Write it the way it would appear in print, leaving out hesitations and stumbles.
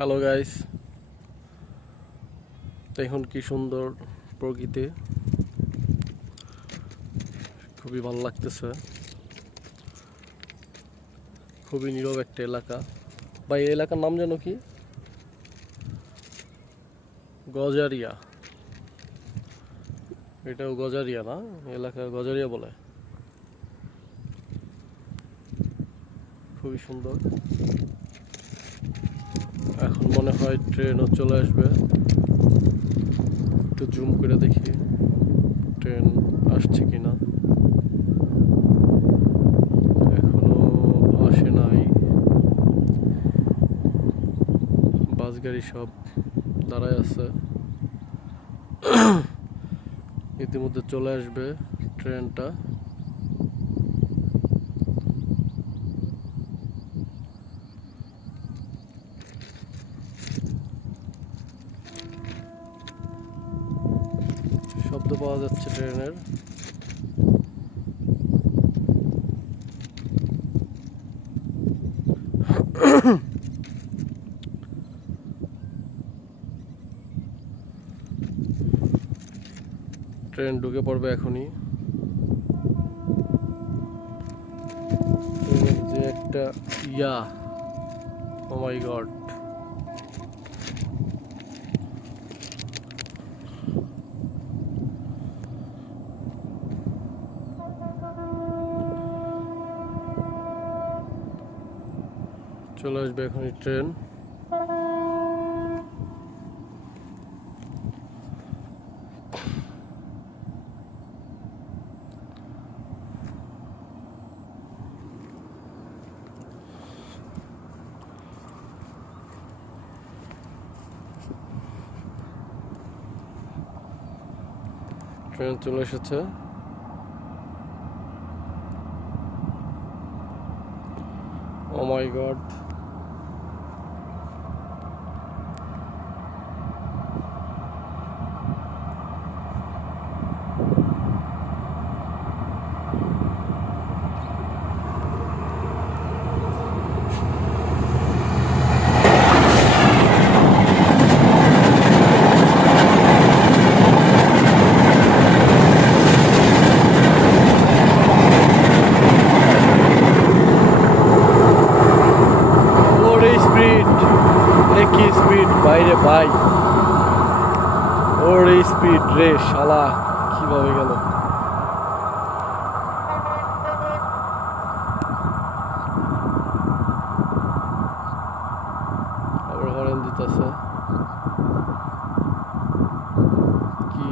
Hello guys, দেখুন কি সুন্দর প্রকৃতি, খুবই ভালো লাগতেছে। খুবই নীরব একটা এলাকা। ভাই, এই এলাকার নাম যেন কি? গজারিয়া। এটাও গজারিয়া না? এলাকা গজারিয়া বলে। খুবই সুন্দর। এখন মনে হয় ট্রেনও চলে আসবে। একটু জুম করে দেখি ট্রেন আসছে কিনা। এখনো আসে নাই। বাস গাড়ি সব দাঁড়ায় আছে। ইতিমধ্যে চলে আসবে ট্রেনটা। শব্দ পাওয়া যাচ্ছে ট্রেনের। ট্রেন ঢুকে পড়বে এখনই। ট্রেনের যে একটা ও মাই গড। চলে আসবে এখনই ট্রেন। ট্রেন চলে এসেছে। ও মাই গড। কি স্পিড বাইরে ভাই, ওর এই স্পিড রে শালা, কিভাবে গেল। আবার হরেন দিতেছে। কি